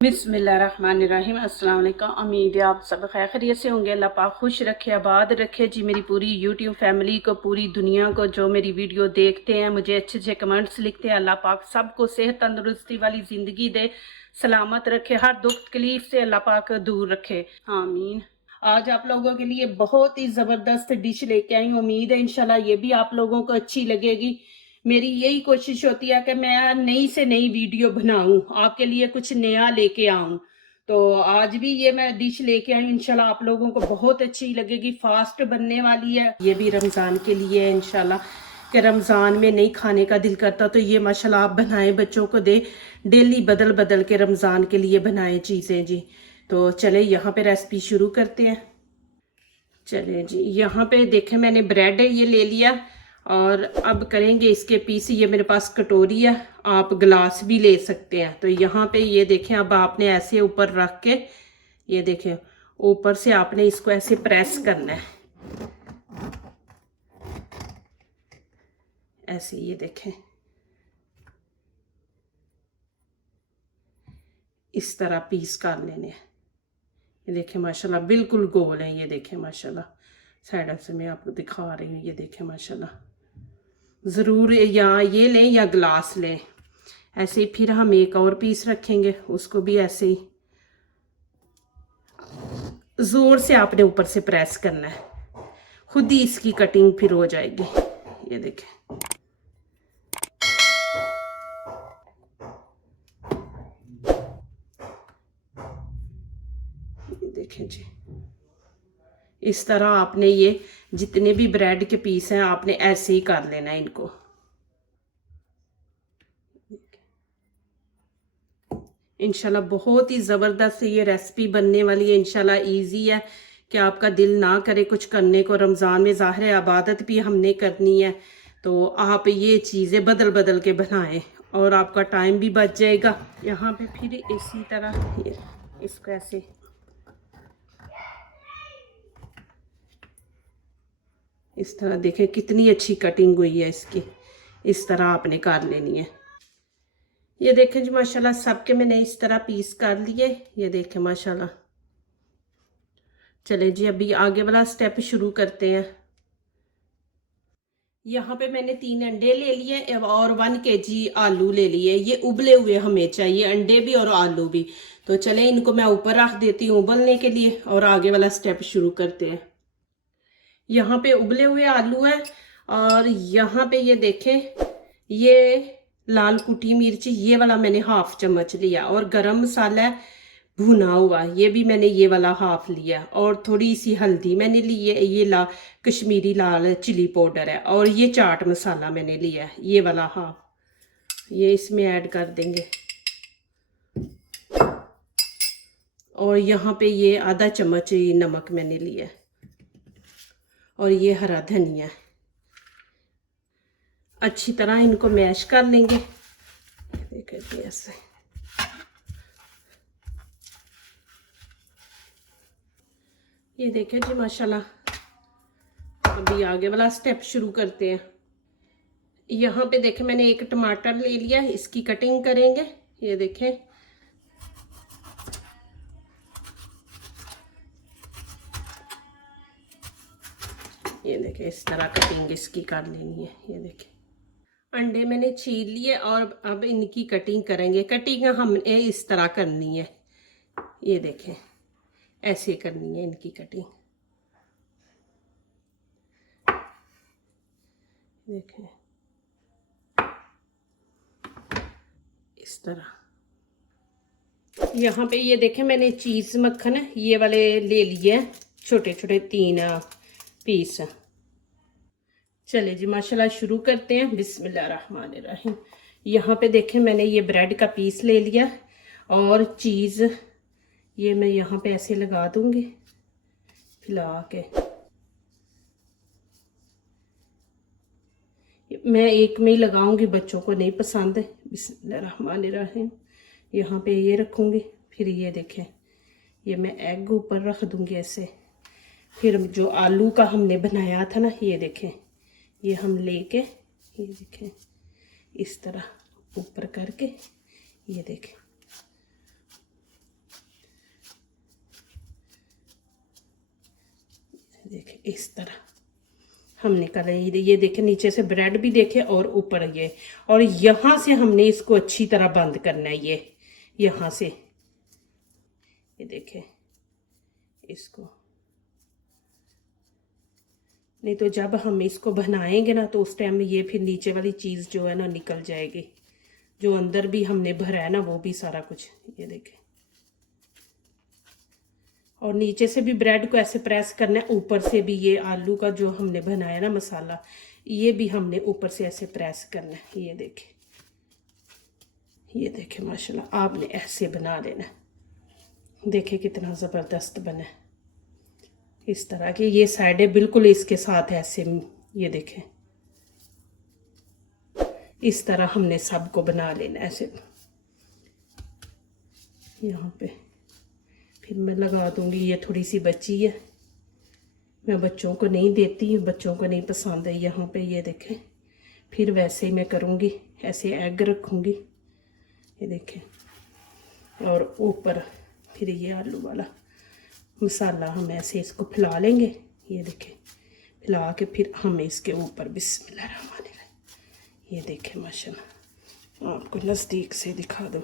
बिस्मिल्लाहिर्रहमानिर्रहीम। अस्सलाम वालेकुम। उम्मीद है आप सब खैर खैरियत से होंगे। अल्लाह पाक खुश रखे, आबाद रखे जी मेरी पूरी यूट्यूब फैमिली को, पूरी दुनिया को। जो मेरी वीडियो देखते हैं, मुझे अच्छे अच्छे कमेंट्स लिखते हैं, अल्लाह पाक सबको सेहत तंदुरुस्ती वाली ज़िंदगी दे, सलामत रखे, हर दुख तकलीफ से अल्लाह पाक दूर रखे, आमीन। आज आप लोगों के लिए बहुत ही ज़बरदस्त डिश लेके आई हूँ। उम्मीद है इंशाल्लाह ये भी आप लोगों को अच्छी लगेगी। मेरी यही कोशिश होती है कि मैं नई से नई वीडियो बनाऊं, आपके लिए कुछ नया लेके आऊं। तो आज भी ये मैं डिश लेके आई हूं, इंशाल्लाह आप लोगों को बहुत अच्छी लगेगी। फास्ट बनने वाली है, ये भी रमज़ान के लिए है इंशाल्लाह। कि रमज़ान में नहीं खाने का दिल करता तो ये माशाल्लाह आप बनाएं, बच्चों को दे, डेली बदल बदल के रमज़ान के लिए बनाएं चीज़ें जी। तो चले यहाँ पे रेसिपी शुरू करते हैं। चलिए जी, यहाँ पे देखें मैंने ब्रेड है ये ले लिया, और अब करेंगे इसके पीस। ये मेरे पास कटोरी है, आप गिलास भी ले सकते हैं। तो यहाँ पे ये देखें, अब आपने ऐसे ऊपर रख के, ये देखें ऊपर से आपने इसको ऐसे प्रेस करना है, ऐसे। ये देखें इस तरह पीस कर लेने हैं। ये देखें माशाल्लाह बिल्कुल गोल है। ये देखें माशाल्लाह, साइड से मैं आपको दिखा रही हूँ। ये देखें माशाल्लाह, ज़रूर या ये लें या गिलास लें ऐसे ही। फिर हम एक और पीस रखेंगे, उसको भी ऐसे ही ज़ोर से आपने ऊपर से प्रेस करना है, खुद ही इसकी कटिंग फिर हो जाएगी। ये देखें, ये देखें जी, इस तरह आपने ये जितने भी ब्रेड के पीस हैं आपने ऐसे ही कर लेना है इनको। इंशाल्लाह बहुत ही ज़बरदस्त ये रेसिपी बनने वाली है। इंशाल्लाह इजी है कि आपका दिल ना करे कुछ करने को। रमज़ान में ज़ाहिर है इबादत भी हमने करनी है, तो आप ये चीज़ें बदल बदल के बनाएं और आपका टाइम भी बच जाएगा। यहाँ पे फिर इसी तरह ये इसको ऐसे इस तरह देखें कितनी अच्छी कटिंग हुई है इसकी। इस तरह आपने कर लेनी है। ये देखें जी माशाल्लाह सबके मैंने इस तरह पीस कर लिए। ये देखें माशाल्लाह। चले जी अभी आगे वाला स्टेप शुरू करते हैं। यहाँ पे मैंने 3 अंडे ले लिए और 1 kg आलू ले लिए। ये उबले हुए हमें चाहिए, अंडे भी और आलू भी। तो चले इनको मैं ऊपर रख देती हूँ उबलने के लिए और आगे वाला स्टेप शुरू करते हैं। यहाँ पे उबले हुए आलू है, और यहाँ पे ये देखें ये लाल कुटी मिर्च ये वाला मैंने हाफ चम्मच लिया, और गरम मसाला है भुना हुआ, ये भी मैंने ये वाला हाफ लिया, और थोड़ी सी हल्दी मैंने ली है, ये कश्मीरी लाल चिली पाउडर है, और ये चाट मसाला मैंने लिया है ये वाला हाफ, ये इसमें ऐड कर देंगे। और यहाँ पे ये आधा चम्मच नमक मैंने लिया है, और ये हरा धनिया। अच्छी तरह इनको मैश कर लेंगे। देखिए ऐसे ये देखें जी माशाल्लाह। अभी आगे वाला स्टेप शुरू करते हैं। यहाँ पे देखें मैंने एक टमाटर ले लिया, इसकी कटिंग करेंगे। ये देखें ये देखें इस तरह कटिंग इसकी कर लेनी है। ये देखें अंडे मैंने छील लिए और अब इनकी कटिंग करेंगे। कटिंग हमने इस तरह करनी है, ये देखें ऐसे करनी है इनकी कटिंग। देखें इस तरह। यहाँ पे ये देखें मैंने चीज़ मक्खन ये वाले ले लिए छोटे छोटे 3 पीस। चले जी माशाल्लाह शुरू करते हैं। बिस्मिल्लाहिर्रहमानिर्रहीम। यहाँ पे देखें मैंने ये ब्रेड का पीस ले लिया, और चीज़ ये मैं यहाँ पे ऐसे लगा दूंगी फैला के। मैं एक में ही लगाऊंगी, बच्चों को नहीं पसंद है। बिस्मिल्लाहिर्रहमानिर्रहीम। यहाँ पे ये रखूंगी, फिर ये देखें ये मैं एग ऊपर रख दूंगी ऐसे। फिर जो आलू का हमने बनाया था ना, ये देखें ये हम लेके ये देखें इस तरह ऊपर करके, ये देखें इस तरह हम निकाले। ये देखे नीचे से ब्रेड भी देखे और ऊपर ये, और यहाँ से हमने इसको अच्छी तरह बंद करना है। ये यहाँ से ये देखे इसको, नहीं तो जब हम इसको बनाएंगे ना तो उस टाइम ये फिर नीचे वाली चीज़ जो है ना निकल जाएगी, जो अंदर भी हमने भरा है ना वो भी सारा कुछ। ये देखें, और नीचे से भी ब्रेड को ऐसे प्रेस करना है, ऊपर से भी ये आलू का जो हमने बनाया ना मसाला, ये भी हमने ऊपर से ऐसे प्रेस करना है। ये देखें, ये देखें माशाल्लाह आपने ऐसे बना लेना। देखें कितना ज़बरदस्त बना है इस तरह की। ये साइडें बिल्कुल इसके साथ ऐसे, ये देखें इस तरह हमने सबको बना लेना ऐसे। यहाँ पे फिर मैं लगा दूंगी। ये थोड़ी सी बची है, मैं बच्चों को नहीं देती, बच्चों को नहीं पसंद है। यहाँ पे ये देखें, फिर वैसे ही मैं करूँगी, ऐसे एग रखूँगी। ये देखें, और ऊपर फिर ये आलू वाला मसाला हम ऐसे इसको फैला लेंगे। ये देखें, फैला के फिर हम इसके ऊपर बिस्मिल्लाहिर्रहमानिर्रहीम। ये देखें माशाल्लाह, आपको नज़दीक से दिखा दूँ।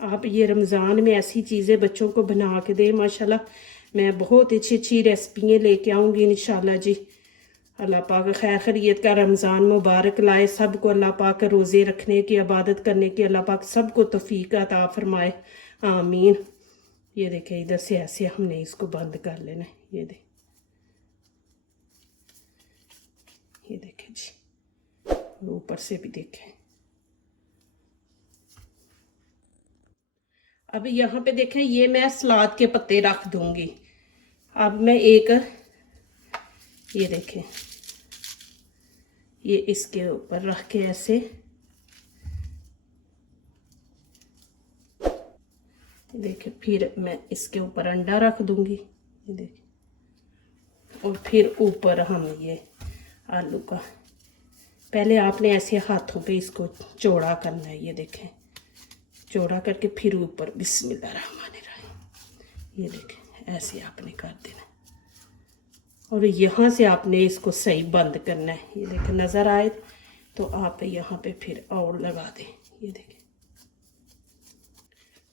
आप ये रमज़ान में ऐसी चीज़ें बच्चों को बना के दें माशाल्लाह। मैं बहुत अच्छी अच्छी रेसिपियाँ लेके आऊँगी इंशाल्लाह जी। अल्लाह पाक खैर खैरियत का रमज़ान मुबारक लाए। सबको अल्लाह पाक रोज़े रखने की, इबादत करने की अल्लाह पाक सबको तौफीक अता फरमाए, आमीन। ये देखें, इधर से ऐसे हमने इसको बंद कर लेना। ये देखें जी, ऊपर से भी देखें। अब यहाँ पे देखें, ये मैं सलाद के पत्ते रख दूंगी। अब मैं एक, ये देखें, ये इसके ऊपर रख के ऐसे, देखें, फिर मैं इसके ऊपर अंडा रख दूंगी। ये देखें, और फिर ऊपर हम ये आलू का, पहले आपने ऐसे हाथों पे इसको चौड़ा करना है। ये देखें, चौड़ा करके फिर ऊपर बिस्मिल्लाहिर्रहमानिर्रहीम। ये देखें, ऐसे आपने कर देना, और यहाँ से आपने इसको सही बंद करना है। ये देखें, नज़र आए तो आप यहाँ पे फिर और लगा दें। ये देखें,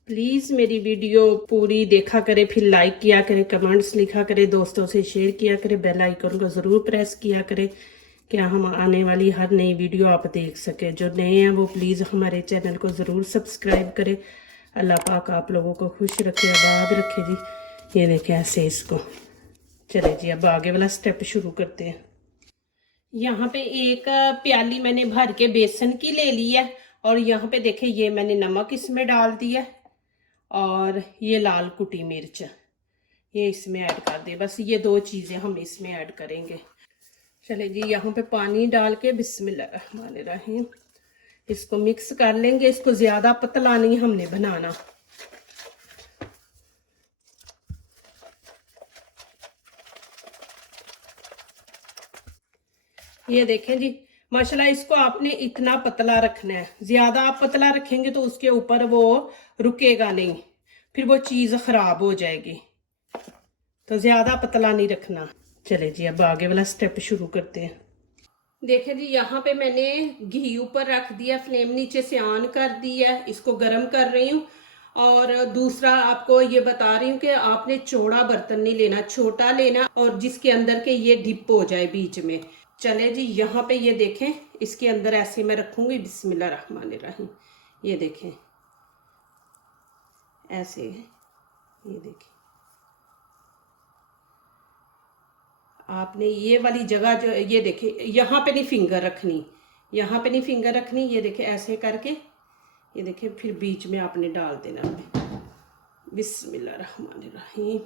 प्लीज़ मेरी वीडियो पूरी देखा करें, फिर लाइक किया करें, कमेंट्स लिखा करें, दोस्तों से शेयर किया करें, बेल आइकन को ज़रूर प्रेस किया करें, क्या हम आने वाली हर नई वीडियो आप देख सकें। जो नए हैं वो प्लीज़ हमारे चैनल को ज़रूर सब्सक्राइब करें। अल्लाह पाक आप लोगों को खुश रखे, आबाद रखे जी। ये देखें ऐसे इसको। चले जी, अब आगे वाला स्टेप शुरू करते हैं। यहाँ पे एक प्याली मैंने भर के बेसन की ले ली है, और यहाँ पे देखें ये मैंने नमक इसमें डाल दिया, और ये लाल कुटी मिर्च ये इसमें ऐड कर दे। बस ये दो चीज़ें हम इसमें ऐड करेंगे। चले जी, यहाँ पे पानी डाल के बिस्मिल्लाहिर्रहमानिर्रहीम इसको मिक्स कर लेंगे। इसको ज़्यादा पतला नहीं हमने बनाना। ये देखें जी माशाल्लाह, इसको आपने इतना पतला रखना है। ज़्यादा आप पतला रखेंगे तो उसके ऊपर वो रुकेगा नहीं, फिर वो चीज़ ख़राब हो जाएगी। तो ज़्यादा पतला नहीं रखना। चले जी, अब आगे वाला स्टेप शुरू करते हैं। देखें जी, यहाँ पे मैंने घी ऊपर रख दिया, फ्लेम नीचे से ऑन कर दी है, इसको गर्म कर रही हूँ। और दूसरा आपको ये बता रही हूँ कि आपने चौड़ा बर्तन नहीं लेना, छोटा लेना, और जिसके अंदर के ये डिप हो जाए बीच में। चले जी, यहाँ पे ये देखें, इसके अंदर ऐसे मैं रखूँगी बिस्मिल्लाहिर्रहमानिर्रहीम। ये देखें ऐसे, ये देखें आपने ये वाली जगह जो, ये देखें यहाँ पे नहीं फिंगर रखनी, यहाँ पे नहीं फिंगर रखनी। ये देखें ऐसे करके, ये देखें, फिर बीच में आपने डाल देना बिस्मिल्लाहिर्रहमानिर्रहीम।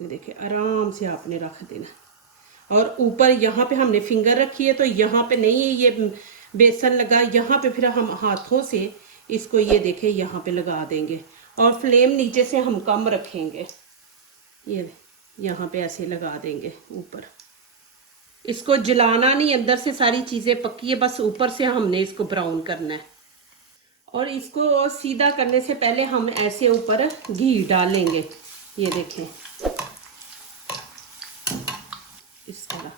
ये देखें आराम से आपने रख देना, और ऊपर यहाँ पे हमने फिंगर रखी है तो यहाँ पे नहीं ये बेसन लगा, यहाँ पे फिर हम हाथों से इसको, ये देखें, यहाँ पे लगा देंगे, और फ्लेम नीचे से हम कम रखेंगे। ये यहाँ पे ऐसे लगा देंगे ऊपर। इसको जलाना नहीं, अंदर से सारी चीज़ें पक्की है, बस ऊपर से हमने इसको ब्राउन करना है। और इसको सीधा करने से पहले हम ऐसे ऊपर घी डालेंगे। ये देखें, इस तरह।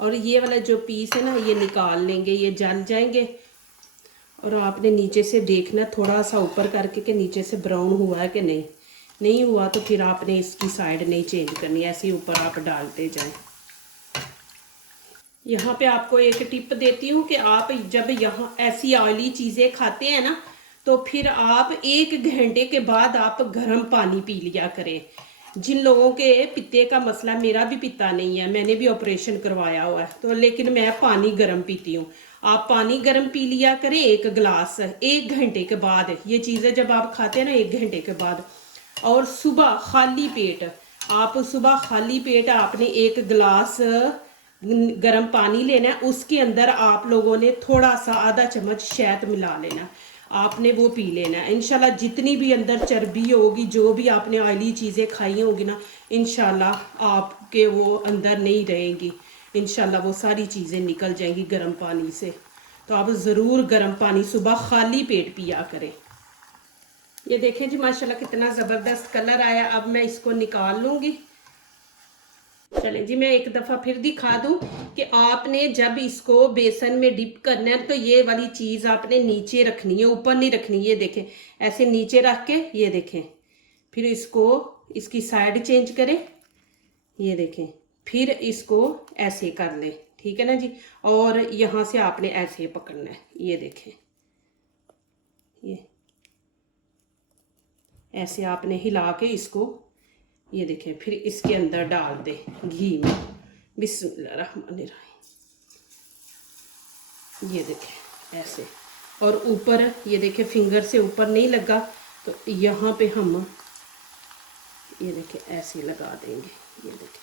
और ये वाला जो पीस है ना ये निकाल लेंगे, ये जल जाएंगे। और आपने नीचे से देखना थोड़ा सा ऊपर करके कि नीचे से ब्राउन हुआ है कि नहीं। नहीं हुआ तो फिर आपने इसकी साइड नहीं चेंज करनी, ऐसे ही ऊपर आप डालते जाएं। यहाँ पे आपको एक टिप देती हूँ कि आप जब यहाँ ऐसी ऑयली चीज़ें खाते हैं ना तो फिर आप 1 घंटे के बाद आप गर्म पानी पी लिया करें। जिन लोगों के पित्ते का मसला, मेरा भी पित्ता नहीं है, मैंने भी ऑपरेशन करवाया हुआ है तो, लेकिन मैं पानी गर्म पीती हूँ। आप पानी गर्म पी लिया करें 1 गिलास 1 घंटे के बाद। ये चीज़ें जब आप खाते हैं ना 1 घंटे के बाद। और सुबह खाली पेट, आप सुबह खाली पेट आपने 1 गिलास गर्म पानी लेना है, उसके अंदर आप लोगों ने थोड़ा सा आधा चम्मच शहद मिला लेना, आपने वो पी लेना है। इंशाल्लाह जितनी भी अंदर चर्बी होगी, जो भी आपने ऑयली चीज़ें खाई होगी ना, इंशाल्लाह आपके वो अंदर नहीं रहेंगी। इंशाल्लाह वो सारी चीज़ें निकल जाएंगी गर्म पानी से। तो आप ज़रूर गर्म पानी सुबह खाली पेट पिया करें। ये देखें जी माशाल्लाह कितना ज़बरदस्त कलर आया। अब मैं इसको निकाल लूँगी। चलें जी, मैं एक दफ़ा फिर दिखा दूं कि आपने जब इसको बेसन में डिप करना है तो ये वाली चीज़ आपने नीचे रखनी है, ऊपर नहीं रखनी। ये देखें ऐसे नीचे रख के, ये देखें, फिर इसको इसकी साइड चेंज करें, ये देखें, फिर इसको ऐसे कर ले, ठीक है ना जी। और यहाँ से आपने ऐसे पकड़ना है, ये देखें, ये ऐसे आपने हिला के इसको, ये देखें, फिर इसके अंदर डाल दे घी में। बिस्मिल्लाहिर्रहमानिर्रहीम। ये देखें ऐसे, और ऊपर ये देखें फिंगर से ऊपर नहीं लगा तो यहाँ पे हम ये देखें ऐसे लगा देंगे। ये देखें,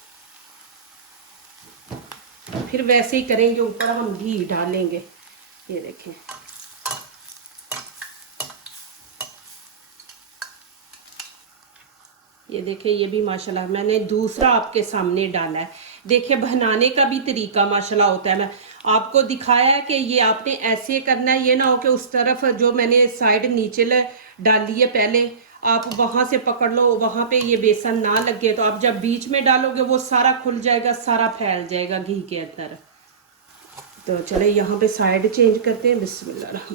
फिर वैसे ही करेंगे, ऊपर हम घी डालेंगे। ये देखें, ये देखिए, ये भी माशाल्लाह मैंने दूसरा आपके सामने डाला है। देखिए बनाने का भी तरीका माशाल्लाह होता है। मैं आपको दिखाया है कि ये आपने ऐसे करना है, ये ना हो कि उस तरफ जो मैंने साइड नीचे डाली है पहले, आप वहां से पकड़ लो, वहां पे ये बेसन ना लगे तो आप जब बीच में डालोगे वो सारा खुल जाएगा, सारा फैल जाएगा घी के अंदर। तो चले यहाँ पे साइड चेंज करते हैं। बिस्मिल्लाह।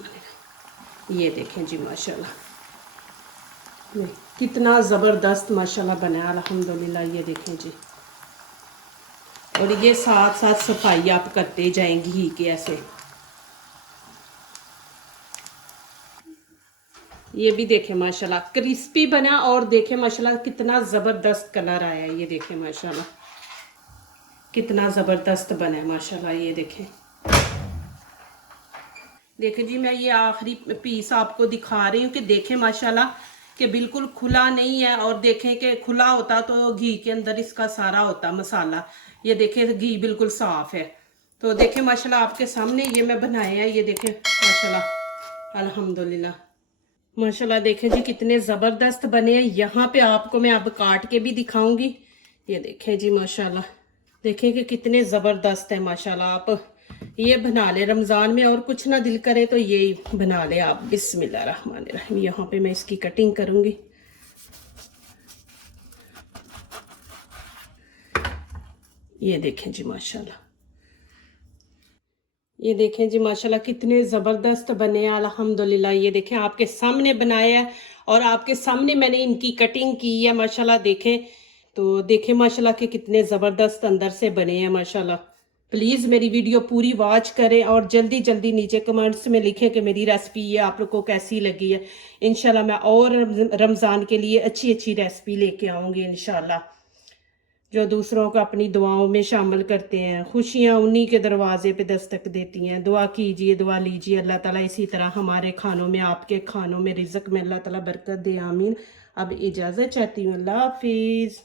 ये देखें जी माशाल्लाह कितना ज़बरदस्त माशाल्लाह बना है, अल्हम्दुलिल्लाह। ये देखें जी, और ये साथ साथ सफाई आप करते जाएंगी घी के ऐसे। ये भी देखें माशाल्लाह क्रिस्पी बना, और देखें माशाल्लाह कितना ज़बरदस्त कलर आया है। ये देखें माशाल्लाह कितना ज़बरदस्त बना है माशाल्लाह। ये देखें, देखें जी, मैं ये आखिरी पीस आपको दिखा रही हूँ कि देखें माशाल्लाह कि बिल्कुल खुला नहीं है। और देखें कि खुला होता तो घी के अंदर इसका सारा होता मसाला। ये देखें घी बिल्कुल साफ है। तो देखें माशाल्लाह आपके सामने ये मैं बनाए हैं। ये देखें माशाल्लाह अल्हम्दुलिल्लाह माशाल्लाह। देखें जी कितने ज़बरदस्त बने हैं। यहाँ पे आपको मैं अब काट के भी दिखाऊंगी। ये देखें जी माशाल्लाह, देखें कि कितने ज़बरदस्त है माशाल्लाह। आप ये बना ले रमज़ान में, और कुछ ना दिल करे तो ये बना ले आप। बिस्मिल्लाहिर्रहमानिर्रहीम। यहाँ पे मैं इसकी कटिंग करूँगी। ये देखें जी माशाल्लाह, ये देखें जी माशाल्लाह कितने ज़बरदस्त बने हैं अल्हम्दुलिल्लाह। ये देखें आपके सामने बनाया है और आपके सामने मैंने इनकी कटिंग की है माशाल्लाह। देखें तो देखें माशाल्लाह कि कितने ज़बरदस्त अंदर से बने हैं माशाल्लाह। प्लीज़ मेरी वीडियो पूरी वॉच करें और जल्दी जल्दी नीचे कमेंट्स में लिखें कि मेरी रेसिपी ये आप लोग को कैसी लगी है। इंशाल्लाह मैं और रमज़ान के लिए अच्छी अच्छी रेसिपी लेके आऊँगी इंशाल्लाह, जो दूसरों को अपनी दुआओं में शामिल करते हैं। खुशियाँ उन्हीं के दरवाजे पे दस्तक देती हैं। दुआ कीजिए, दुआ लीजिए, अल्लाह ताला इसी तरह हमारे खानों में, आपके खानों में, रिज़्क़ में अल्लाह ताला बरकत दे। आमीन। अब इजाज़त चाहती हूँ, अल्लाह हाफिज़।